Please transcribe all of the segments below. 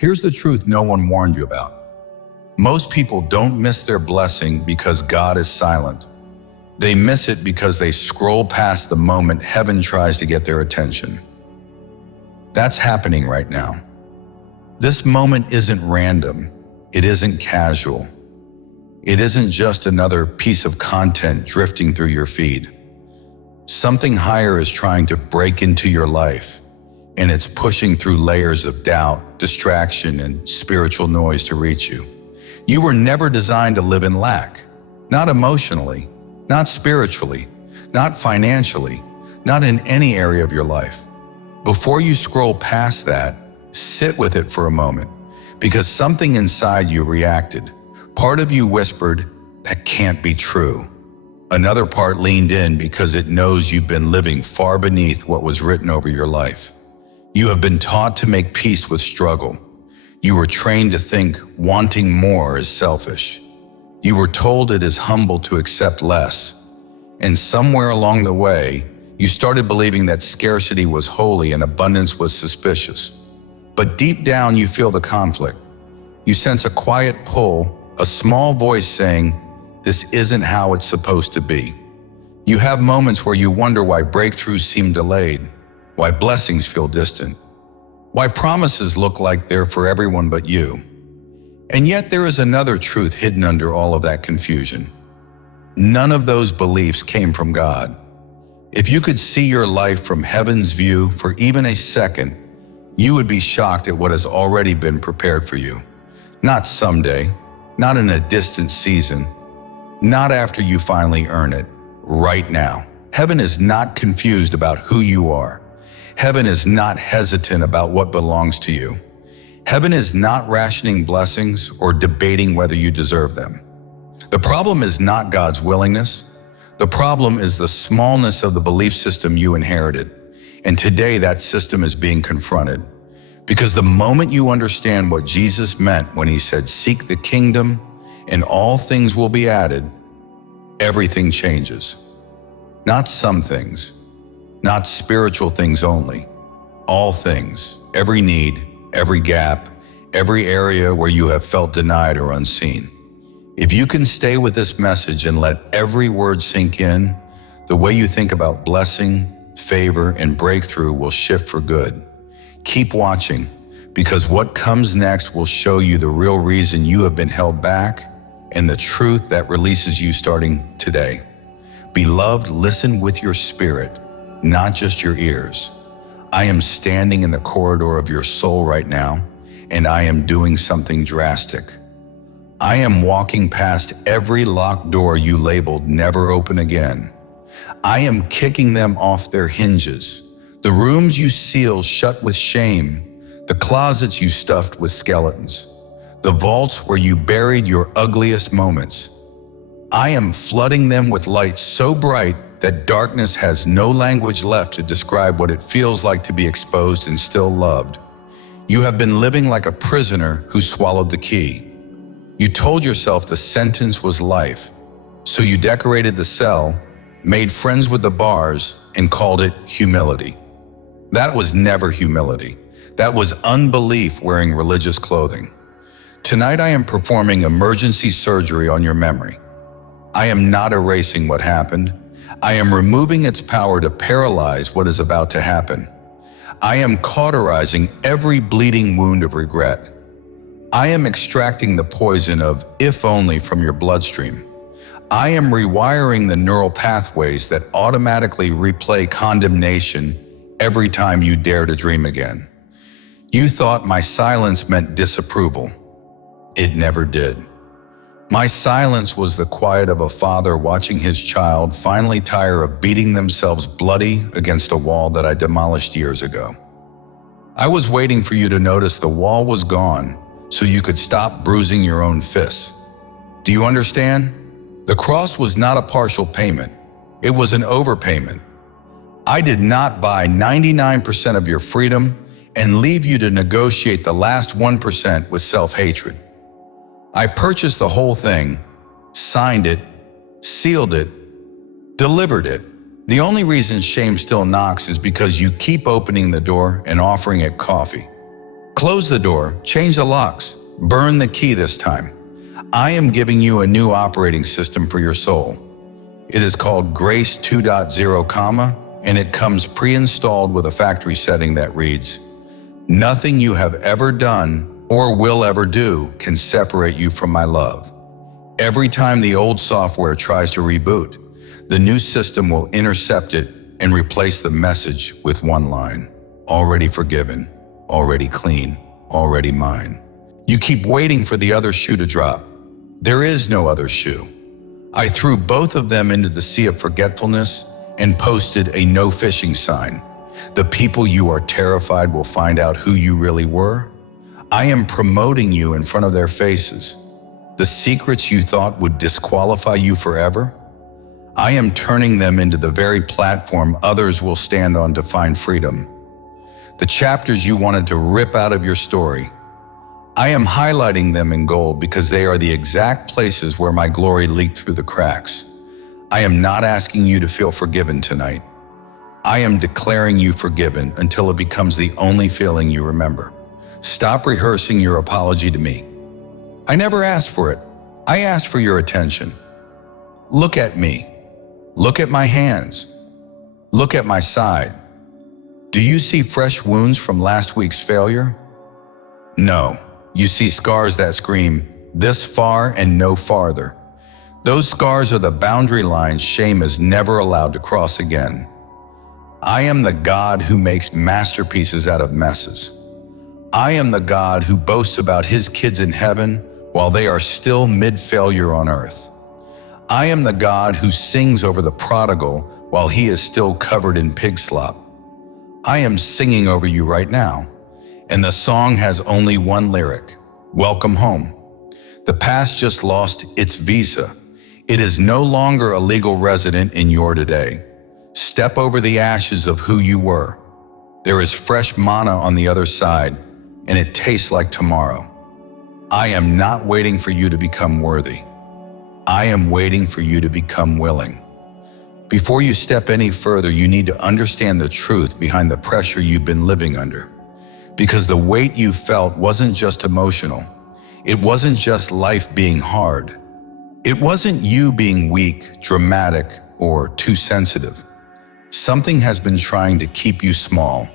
Here's the truth no one warned you about. Most people don't miss their blessing because God is silent. They miss it because they scroll past the moment heaven tries to get their attention. That's happening right now. This moment isn't random. It isn't casual. It isn't just another piece of content drifting through your feed. Something higher is trying to break into your life, and it's pushing through layers of doubt, distraction, and spiritual noise to reach you. You were never designed to live in lack. Not emotionally, not spiritually, not financially, not in any area of your life. Before you scroll past that, sit with it for a moment, because something inside you reacted. Part of you whispered, "That can't be true." Another part leaned in because it knows you've been living far beneath what was written over your life. You have been taught to make peace with struggle. You were trained to think wanting more is selfish. You were told it is humble to accept less. And somewhere along the way, you started believing that scarcity was holy and abundance was suspicious. But deep down, you feel the conflict. You sense a quiet pull, a small voice saying, "This isn't how it's supposed to be." You have moments where you wonder why breakthroughs seem delayed, why blessings feel distant, why promises look like they're for everyone but you. And yet there is another truth hidden under all of that confusion. None of those beliefs came from God. If you could see your life from heaven's view for even a second, you would be shocked at what has already been prepared for you. Not someday, not in a distant season, not after you finally earn it, right now. Heaven is not confused about who you are. Heaven is not hesitant about what belongs to you. Heaven is not rationing blessings or debating whether you deserve them. The problem is not God's willingness. The problem is the smallness of the belief system you inherited. And today that system is being confronted. Because the moment you understand what Jesus meant when he said, "Seek the kingdom and all things will be added," everything changes. Not some things, not spiritual things only. All things, every need, every gap, every area where you have felt denied or unseen. If you can stay with this message and let every word sink in, the way you think about blessing, favor, and breakthrough will shift for good. Keep watching, because what comes next will show you the real reason you have been held back and the truth that releases you starting today. Beloved, listen with your spirit, not just your ears. I am standing in the corridor of your soul right now, and I am doing something drastic. I am walking past every locked door you labeled never open again. I am kicking them off their hinges. The rooms you sealed shut with shame, the closets you stuffed with skeletons, the vaults where you buried your ugliest moments. I am flooding them with light so bright that darkness has no language left to describe what it feels like to be exposed and still loved. You have been living like a prisoner who swallowed the key. You told yourself the sentence was life, so you decorated the cell, made friends with the bars, and called it humility. That was never humility. That was unbelief wearing religious clothing. Tonight I am performing emergency surgery on your memory. I am not erasing what happened. I am removing its power to paralyze what is about to happen. I am cauterizing every bleeding wound of regret. I am extracting the poison of "if only" from your bloodstream. I am rewiring the neural pathways that automatically replay condemnation every time you dare to dream again. You thought my silence meant disapproval. It never did. My silence was the quiet of a father watching his child finally tire of beating themselves bloody against a wall that I demolished years ago. I was waiting for you to notice the wall was gone so you could stop bruising your own fists. Do you understand? The cross was not a partial payment. It was an overpayment. I did not buy 99% of your freedom and leave you to negotiate the last 1% with self-hatred. I purchased the whole thing, signed it, sealed it, delivered it. The only reason shame still knocks is because you keep opening the door and offering it coffee. Close the door, change the locks, burn the key this time. I am giving you a new operating system for your soul. It is called Grace 2.0, and it comes pre-installed with a factory setting that reads, "Nothing you have ever done or will ever do can separate you from my love." Every time the old software tries to reboot, the new system will intercept it and replace the message with one line: already forgiven, already clean, already mine. You keep waiting for the other shoe to drop. There is no other shoe. I threw both of them into the sea of forgetfulness and posted a no fishing sign. The people you are terrified will find out who you really were. I am promoting you in front of their faces. The secrets you thought would disqualify you forever, I am turning them into the very platform others will stand on to find freedom. The chapters you wanted to rip out of your story, I am highlighting them in gold because they are the exact places where my glory leaked through the cracks. I am not asking you to feel forgiven tonight. I am declaring you forgiven until it becomes the only feeling you remember. Stop rehearsing your apology to me. I never asked for it. I asked for your attention. Look at me. Look at my hands. Look at my side. Do you see fresh wounds from last week's failure? No. You see scars that scream, "This far and no farther." Those scars are the boundary lines shame is never allowed to cross again. I am the God who makes masterpieces out of messes. I am the God who boasts about his kids in heaven while they are still mid-failure on earth. I am the God who sings over the prodigal while he is still covered in pig slop. I am singing over you right now, and the song has only one lyric: welcome home. The past just lost its visa. It is no longer a legal resident in your today. Step over the ashes of who you were. There is fresh manna on the other side, and it tastes like tomorrow. I am not waiting for you to become worthy. I am waiting for you to become willing. Before you step any further, you need to understand the truth behind the pressure you've been living under. Because the weight you felt wasn't just emotional. It wasn't just life being hard. It wasn't you being weak, dramatic, or too sensitive. Something has been trying to keep you small.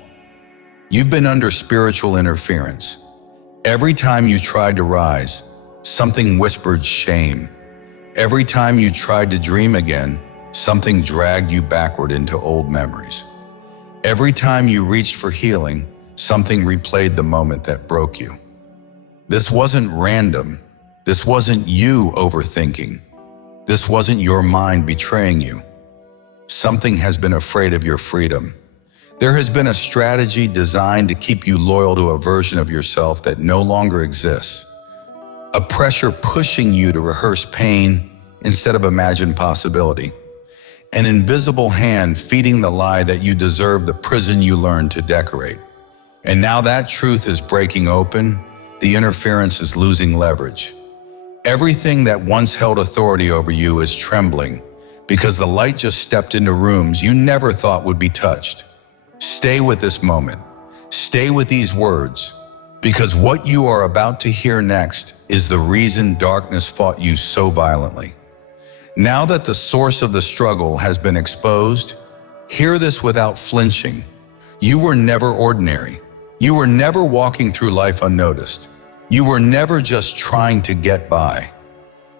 You've been under spiritual interference. Every time you tried to rise, something whispered shame. Every time you tried to dream again, something dragged you backward into old memories. Every time you reached for healing, something replayed the moment that broke you. This wasn't random. This wasn't you overthinking. This wasn't your mind betraying you. Something has been afraid of your freedom. There has been a strategy designed to keep you loyal to a version of yourself that no longer exists. A pressure pushing you to rehearse pain instead of imagine possibility. An invisible hand feeding the lie that you deserve the prison you learned to decorate. And now that truth is breaking open, the interference is losing leverage. Everything that once held authority over you is trembling because the light just stepped into rooms you never thought would be touched. Stay with this moment. Stay with these words, because what you are about to hear next is the reason darkness fought you so violently. Now that the source of the struggle has been exposed, hear this without flinching. You were never ordinary. You were never walking through life unnoticed. You were never just trying to get by.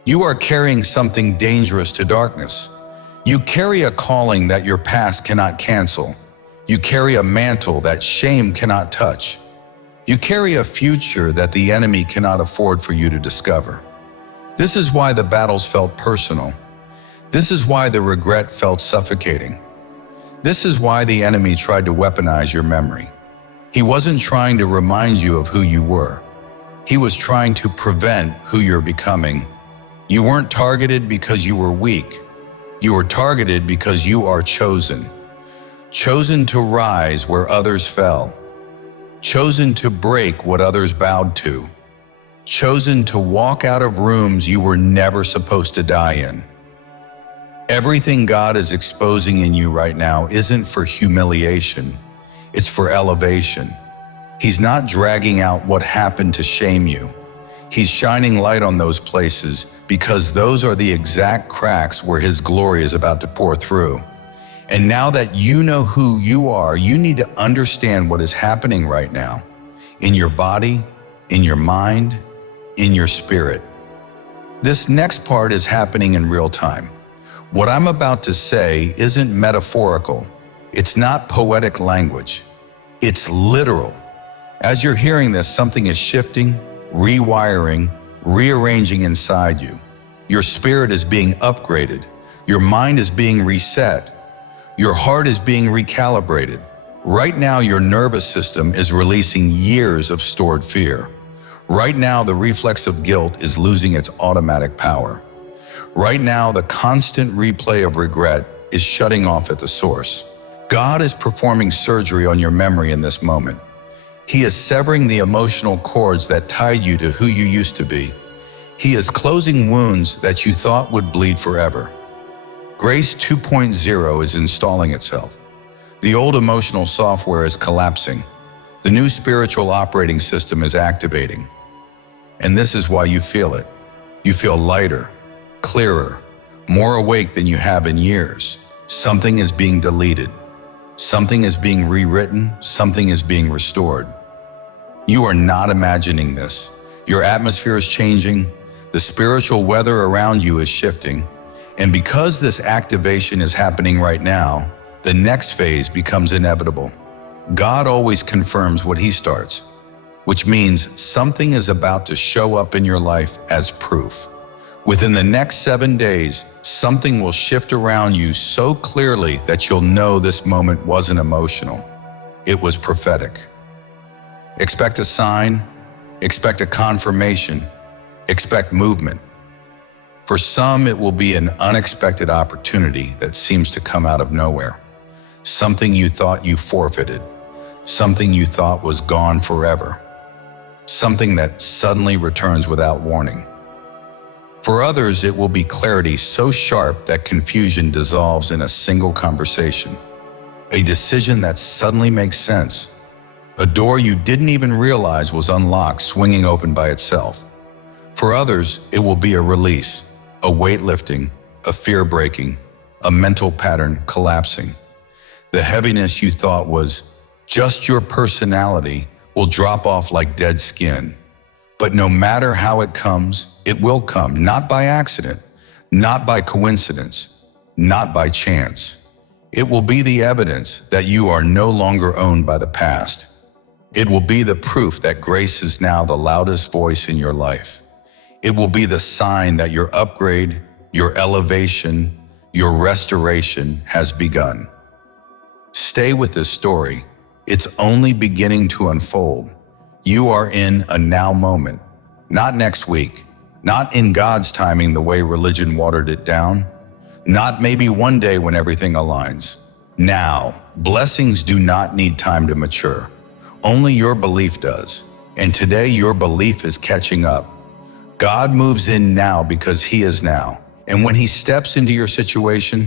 You are carrying something dangerous to darkness. You carry a calling that your past cannot cancel. You carry a mantle that shame cannot touch. You carry a future that the enemy cannot afford for you to discover. This is why the battles felt personal. This is why the regret felt suffocating. This is why the enemy tried to weaponize your memory. He wasn't trying to remind you of who you were. He was trying to prevent who you're becoming. You weren't targeted because you were weak. You were targeted because you are chosen. Chosen to rise where others fell. Chosen to break what others bowed to. Chosen to walk out of rooms you were never supposed to die in. Everything God is exposing in you right now isn't for humiliation. It's for elevation. He's not dragging out what happened to shame you. He's shining light on those places because those are the exact cracks where His glory is about to pour through. And now that you know who you are, you need to understand what is happening right now in your body, in your mind, in your spirit. This next part is happening in real time. What I'm about to say isn't metaphorical. It's not poetic language. It's literal. As you're hearing this, something is shifting, rewiring, rearranging inside you. Your spirit is being upgraded. Your mind is being reset. Your heart is being recalibrated. Right now, your nervous system is releasing years of stored fear. Right now, the reflex of guilt is losing its automatic power. Right now, the constant replay of regret is shutting off at the source. God is performing surgery on your memory in this moment. He is severing the emotional cords that tied you to who you used to be. He is closing wounds that you thought would bleed forever. Grace 2.0 is installing itself. The old emotional software is collapsing. The new spiritual operating system is activating. And this is why you feel it. You feel lighter, clearer, more awake than you have in years. Something is being deleted. Something is being rewritten. Something is being restored. You are not imagining this. Your atmosphere is changing. The spiritual weather around you is shifting. And because this activation is happening right now, the next phase becomes inevitable. God always confirms what He starts, which means something is about to show up in your life as proof. Within the next 7 days, something will shift around you so clearly that you'll know this moment wasn't emotional. It was prophetic. Expect a sign, expect a confirmation, expect movement. For some, it will be an unexpected opportunity that seems to come out of nowhere. Something you thought you forfeited, something you thought was gone forever, something that suddenly returns without warning. For others, it will be clarity so sharp that confusion dissolves in a single conversation, a decision that suddenly makes sense, a door you didn't even realize was unlocked, swinging open by itself. For others, it will be a release, a weight lifting, a fear breaking, a mental pattern collapsing. The heaviness you thought was just your personality will drop off like dead skin. But no matter how it comes, it will come, not by accident, not by coincidence, not by chance. It will be the evidence that you are no longer owned by the past. It will be the proof that grace is now the loudest voice in your life. It will be the sign that your upgrade, your elevation, your restoration has begun. Stay with this story. It's only beginning to unfold. You are in a now moment, not next week, not in God's timing the way religion watered it down, not maybe one day when everything aligns. Now, blessings do not need time to mature. Only your belief does. And today your belief is catching up. God moves in now because He is now. And when He steps into your situation,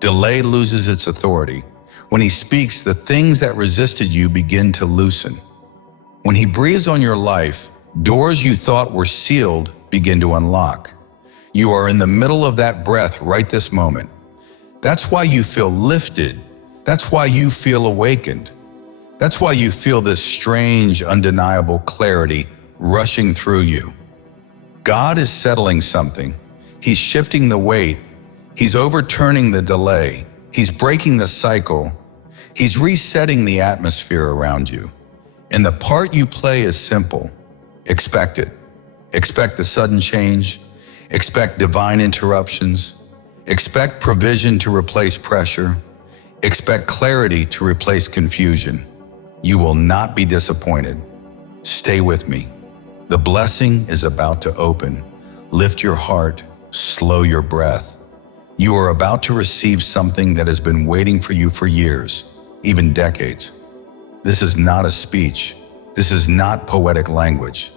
delay loses its authority. When He speaks, the things that resisted you begin to loosen. When He breathes on your life, doors you thought were sealed begin to unlock. You are in the middle of that breath right this moment. That's why you feel lifted. That's why you feel awakened. That's why you feel this strange, undeniable clarity rushing through you. God is settling something. He's shifting the weight. He's overturning the delay. He's breaking the cycle. He's resetting the atmosphere around you. And the part you play is simple. Expect it. Expect the sudden change. Expect divine interruptions. Expect provision to replace pressure. Expect clarity to replace confusion. You will not be disappointed. Stay with me. The blessing is about to open. Lift your heart, slow your breath. You are about to receive something that has been waiting for you for years, even decades. This is not a speech. This is not poetic language.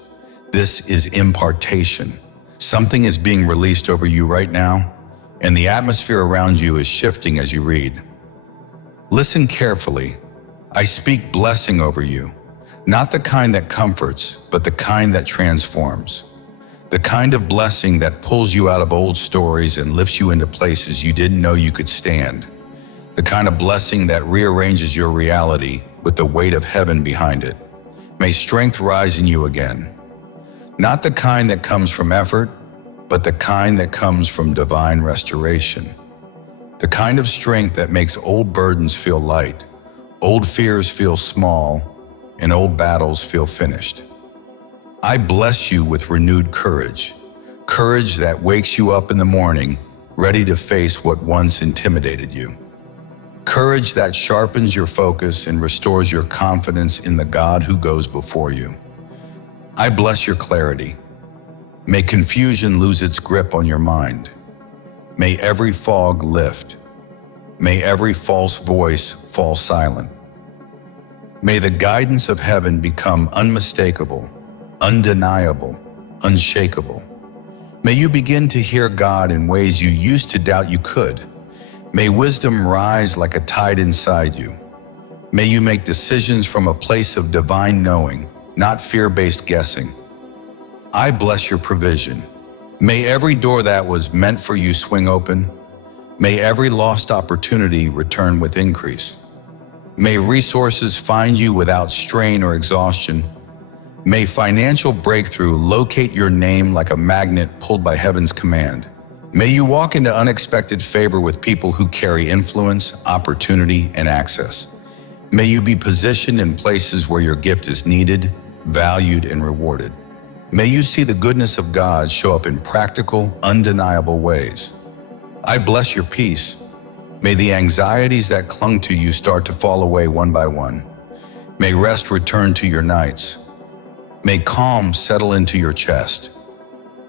This is impartation. Something is being released over you right now, and the atmosphere around you is shifting as you read. Listen carefully. I speak blessing over you, Not the kind that comforts, but the kind that transforms. The kind of blessing that pulls you out of old stories and lifts you into places you didn't know you could stand. The kind of blessing that rearranges your reality with the weight of heaven behind it. May strength rise in you again. Not the kind that comes from effort, but the kind that comes from divine restoration. The kind of strength that makes old burdens feel light, old fears feel small, and old battles feel finished. I bless you with renewed courage, courage that wakes you up in the morning, ready to face what once intimidated you. Courage that sharpens your focus and restores your confidence in the God who goes before you. I bless your clarity. May confusion lose its grip on your mind. May every fog lift. May every false voice fall silent. May the guidance of heaven become unmistakable, undeniable, unshakable. May you begin to hear God in ways you used to doubt you could. May wisdom rise like a tide inside you. May you make decisions from a place of divine knowing, not fear-based guessing. I bless your provision. May every door that was meant for you swing open. May every lost opportunity return with increase. May resources find you without strain or exhaustion. May financial breakthrough locate your name like a magnet pulled by heaven's command. May you walk into unexpected favor with people who carry influence, opportunity, and access. May you be positioned in places where your gift is needed, valued, and rewarded. May you see the goodness of God show up in practical, undeniable ways. I bless your peace. May the anxieties that clung to you start to fall away one by one. May rest return to your nights. May calm settle into your chest.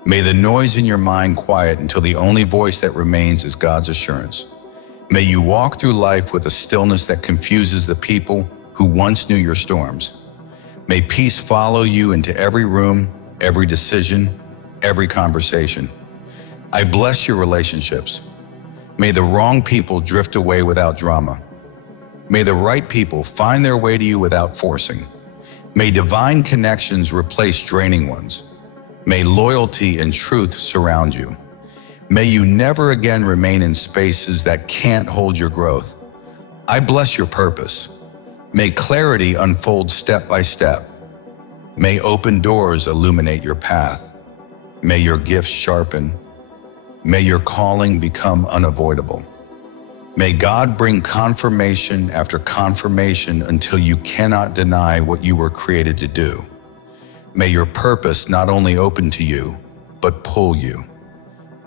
May the noise in your mind quiet until the only voice that remains is God's assurance. May you walk through life with a stillness that confuses the people who once knew your storms. May peace follow you into every room, every decision, every conversation. I bless your relationships. May the wrong people drift away without drama. May the right people find their way to you without forcing. May divine connections replace draining ones. May loyalty and truth surround you. May you never again remain in spaces that can't hold your growth. I bless your purpose. May clarity unfold step by step. May open doors illuminate your path. May your gifts sharpen. May your calling become unavoidable. May God bring confirmation after confirmation until you cannot deny what you were created to do. May your purpose not only open to you, but pull you.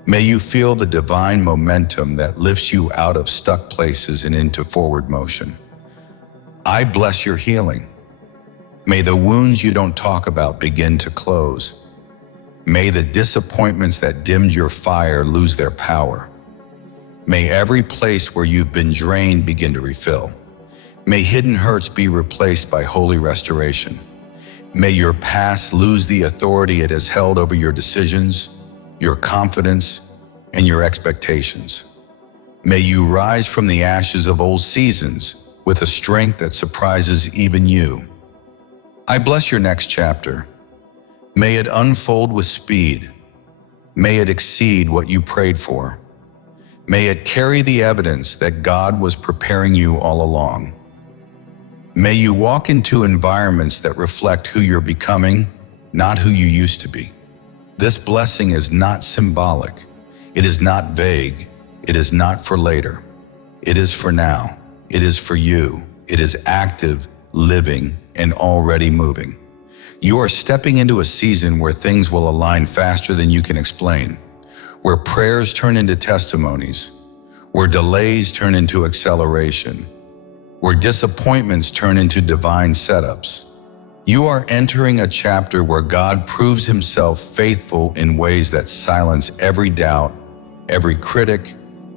May you feel the divine momentum that lifts you out of stuck places and into forward motion. I bless your healing. May the wounds you don't talk about begin to close. May the disappointments that dimmed your fire lose their power. May every place where you've been drained begin to refill. May hidden hurts be replaced by holy restoration. May your past lose the authority it has held over your decisions, your confidence, and your expectations. May you rise from the ashes of old seasons with a strength that surprises even you. I bless your next chapter. May it unfold with speed. May it exceed what you prayed for. May it carry the evidence that God was preparing you all along. May you walk into environments that reflect who you're becoming, not who you used to be. This blessing is not symbolic. It is not vague. It is not for later. It is for now. It is for you. It is active, living, and already moving. You are stepping into a season where things will align faster than you can explain, where prayers turn into testimonies, where delays turn into acceleration, where disappointments turn into divine setups. You are entering a chapter where God proves himself faithful in ways that silence every doubt, every critic,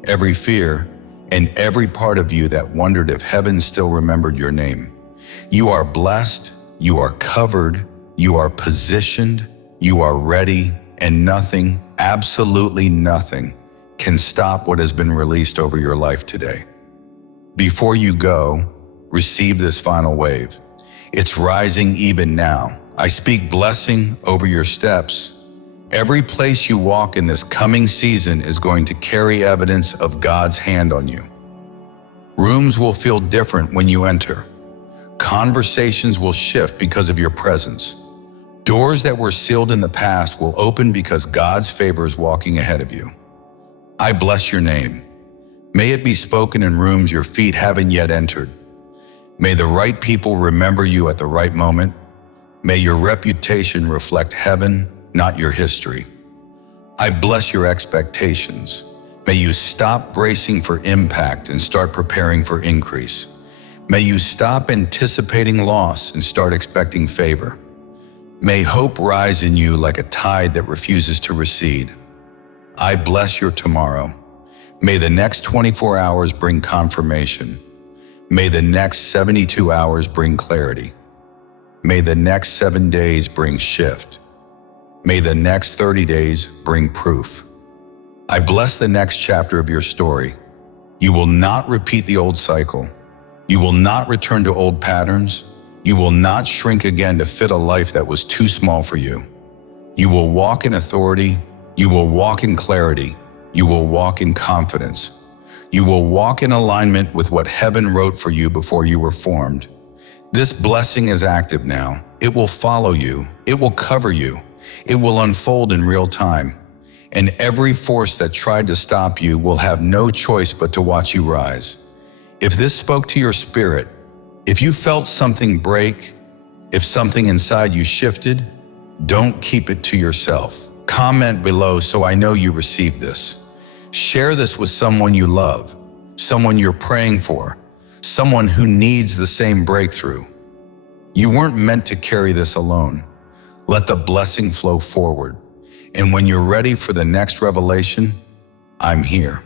every fear, and every part of you that wondered if heaven still remembered your name. You are blessed, you are covered, you are positioned, you are ready, and nothing, absolutely nothing, can stop what has been released over your life today. Before you go, receive this final wave. It's rising even now. I speak blessing over your steps. Every place you walk in this coming season is going to carry evidence of God's hand on you. Rooms will feel different when you enter. Conversations will shift because of your presence. Doors that were sealed in the past will open because God's favor is walking ahead of you. I bless your name. May it be spoken in rooms your feet haven't yet entered. May the right people remember you at the right moment. May your reputation reflect heaven, not your history. I bless your expectations. May you stop bracing for impact and start preparing for increase. May you stop anticipating loss and start expecting favor. May hope rise in you like a tide that refuses to recede. I bless your tomorrow. May the next 24 hours bring confirmation. May the next 72 hours bring clarity. May the next 7 days bring shift. May the next 30 days bring proof. I bless the next chapter of your story. You will not repeat the old cycle. You will not return to old patterns. You will not shrink again to fit a life that was too small for you. You will walk in authority. You will walk in clarity. You will walk in confidence. You will walk in alignment with what heaven wrote for you before you were formed. This blessing is active now. It will follow you. It will cover you. It will unfold in real time. And every force that tried to stop you will have no choice but to watch you rise. If this spoke to your spirit, if you felt something break, if something inside you shifted, don't keep it to yourself. Comment below so I know you received this. Share this with someone you love, someone you're praying for, someone who needs the same breakthrough. You weren't meant to carry this alone. Let the blessing flow forward. And when you're ready for the next revelation, I'm here.